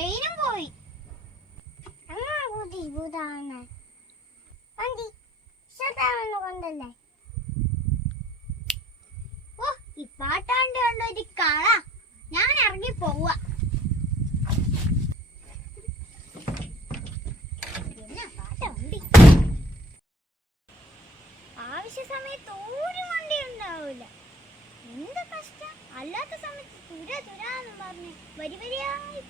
ട്രെയിനും പോയി. അങ്ങാ കൂട്ടി ഭൂതാവണ വണ്ടി ഇഷ്ടത്താണെന്ന് കൊണ്ടല്ലേ. ഓ, ഈ പാട്ടാണ്ട് കണ്ടോ ഒരു കള. ഞാൻ ഇറങ്ങി പോവാ. പിന്നെ പാട്ട വണ്ടി ആവശ്യ സമയത്ത് ഒരു വണ്ടി ഉണ്ടാവൂല. എന്ത് കഷ്ടം. അല്ലാത്ത സമയത്ത് തുരാന്ന് പറഞ്ഞ് വരി വരിയായി